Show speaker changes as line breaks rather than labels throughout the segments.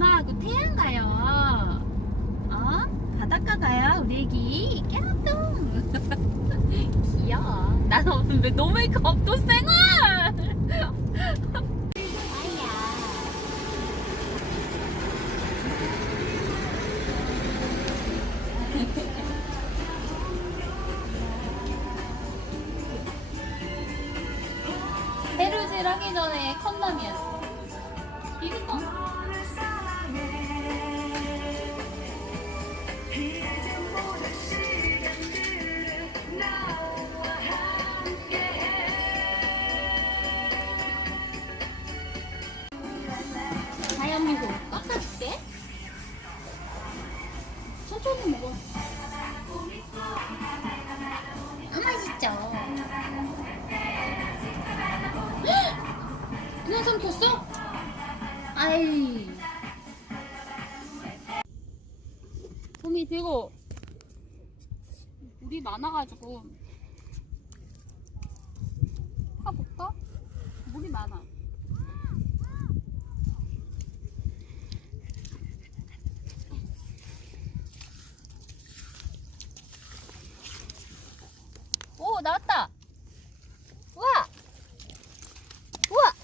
엄마하고 태양 가요. 어? 바닷가 가요, 우리 애기. 깨라똥. 귀여워. 나는 없는데 너 메이크업 또 쌩얼! 천천히 먹어. 아, 맛있죠? 그냥 삼켰어? 아이. 봄이 들고 물이 많아가지고 파볼까? 물이 많아. 오 나왔다. 우와. 우와.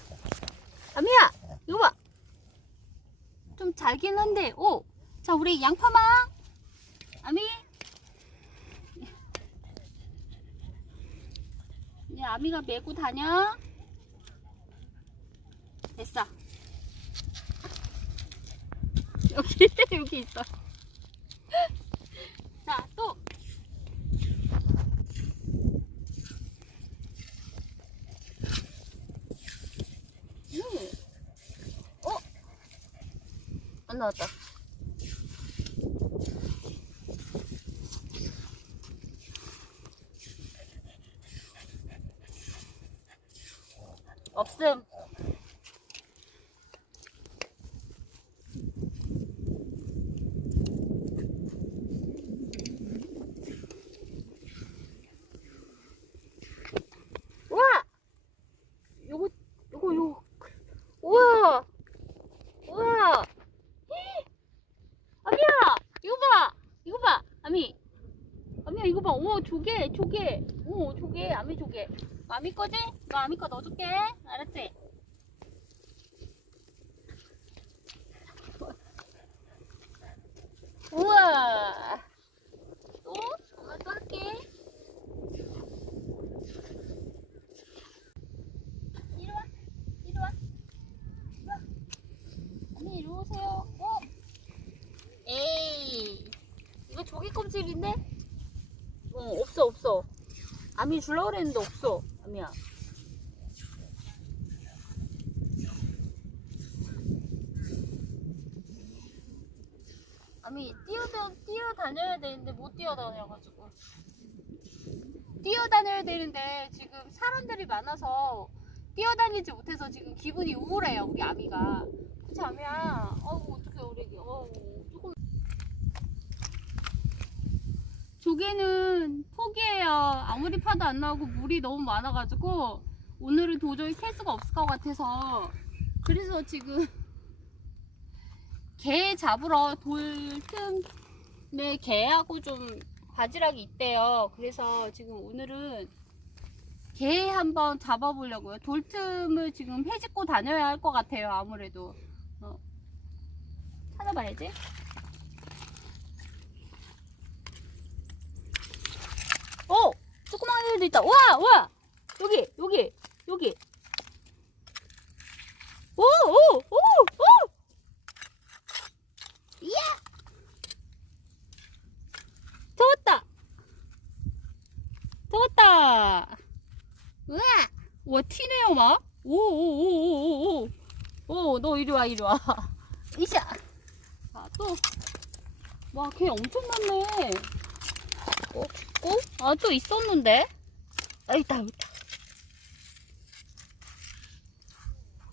아미야 이거 봐. 좀 잘긴 한데 오. 자 우리 양파망. 아미. 이제 아미가 메고 다녀. 됐어. 여기 여기 있어. 자 또. 음. 어? 안 나왔다. 없음. 와! 요거, 요거, 요거. 우와! 우와! 히! 아미야! 이거 봐! 이거 봐! 아미! 아미야, 이거 봐! 오, 조개, 조개! 오, 조개, 아미 조개. 아미 거지? 이거 아미 거 넣어줄게. 알았지? 우와! 또? 엄마 또 할게. 이리 와. 이리 와. 이리 와. 아니, 이리 오세요. 어? 에이. 이거 조개 껍질인데? 어, 없어, 없어. 아미 줄라 그랬는데 없어. 아미야. 아미 뛰어다 뛰어다녀야 되는데 못 뛰어다녀가지고 뛰어다녀야 되는데 지금 사람들이 많아서 뛰어다니지 못해서 지금 기분이 우울해요 우리 아미가 그치 아미야 어우 어떡해 우리 애기 어우 조금 조개는 포기해요 아무리 파도 안 나오고 물이 너무 많아가지고 오늘은 도저히 캘 수가 없을 것 같아서 그래서 지금 게 잡으러 돌 틈에 게하고 좀 바지락이 있대요. 그래서 지금 오늘은 게 한번 잡아보려고요. 돌 틈을 지금 해집고 다녀야 할 것 같아요. 아무래도 어. 찾아봐야지. 어, 조그만 애도 있다. 와, 와, 여기, 여기, 여기. 오, 오, 오, 오. 이야! 잡았다! 잡았다! 우와! 우와, 튀네요, 막. 오, 오, 오, 오, 오, 오. 오, 너 이리 와, 이리 와. 이샤! 자, 또. 와, 걔 엄청 많네. 어? 어? 아, 또 있었는데? 아, 있다, 있다.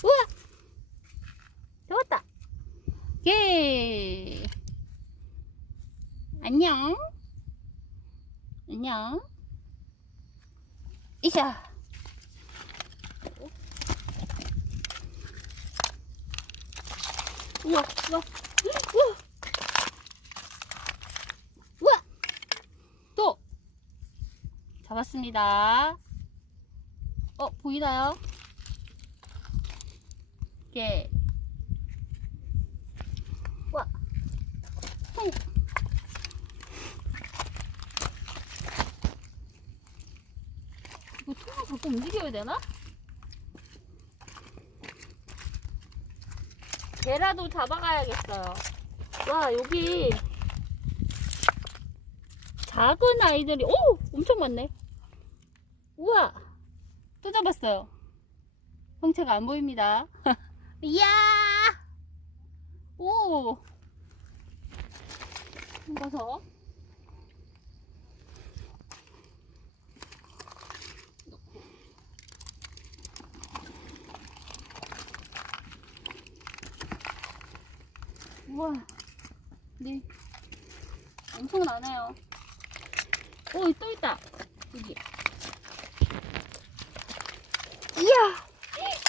우와! 잡았다! 예. 안녕. 안녕. 이샤. 우와, 우와. 우와. 또 잡았습니다. 어, 보이나요? 우와. 통. 이거 통을 자꾸 움직여야 되나? 개라도 잡아가야겠어요. 와, 여기 작은 아이들이, 오! 엄청 많네. 우와! 또 잡았어요. 형체가 안 보입니다. 이야! 오! 가서 우와, 네. 엄청 나네요. 오, 또 있다. 여기. 이야!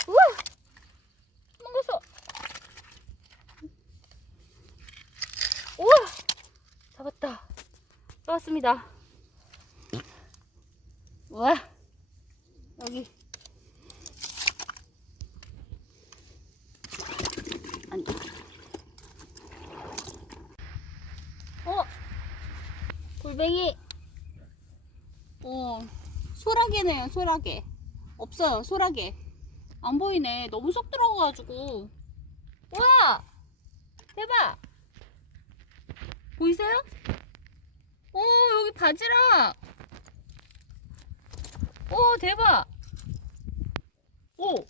우와! 먹었어! 우와! 잡았다. 잡았습니다. 우와! 여기. 안 돼. 어? 골뱅이. 어, 소라게네요, 소라게. 없어요, 소라게. 안 보이네. 너무 쏙 들어가가지고. 와! 대박! 보이세요? 오, 여기 바지락! 오, 대박! 오!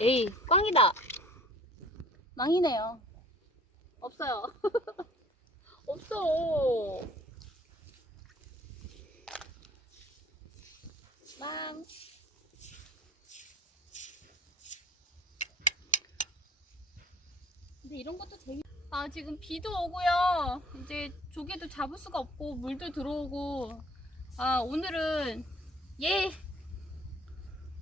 에이, 꽝이다. 망이네요. 없어요. 없어. 망. 근데 이런 것도 재밌. 아 지금 비도 오고요. 이제 조개도 잡을 수가 없고 물도 들어오고. 아 오늘은 얘,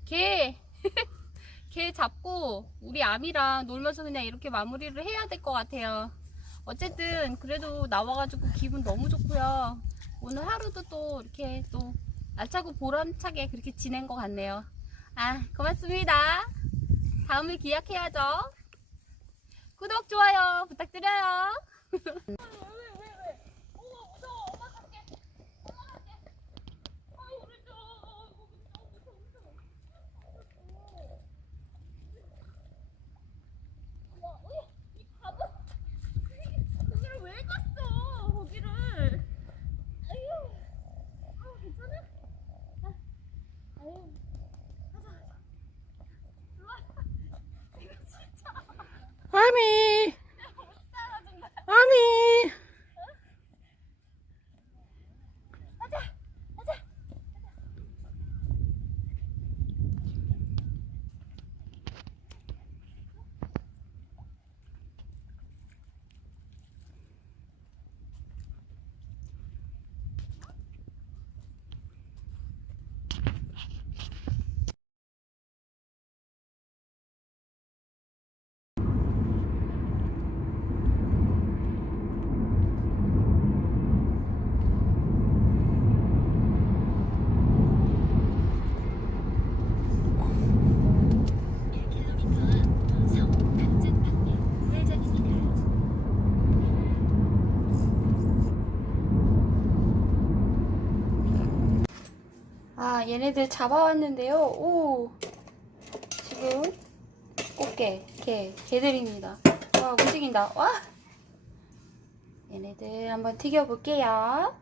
개, 개 잡고 우리 아미랑 놀면서 그냥 이렇게 마무리를 해야 될 것 같아요. 어쨌든 그래도 나와가지고 기분 너무 좋고요. 오늘 하루도 또 이렇게 또 알차고 보람차게 그렇게 지낸 것 같네요. 아 고맙습니다. 다음에 기약해야죠. 구독 좋아요 부탁드려요. 거기를 왜 갔어? 거기를. 아유. 아, 괜찮아? 아, 아유. 가자, 가자. 일로 와. 이거 진짜
아미,
못 살아 정말.
아미.
가자, 가자. 아, 얘네들 잡아왔는데요. 오, 지금 꽃게, 개, 개들입니다. 와, 움직인다. 와, 얘네들 한번 튀겨볼게요.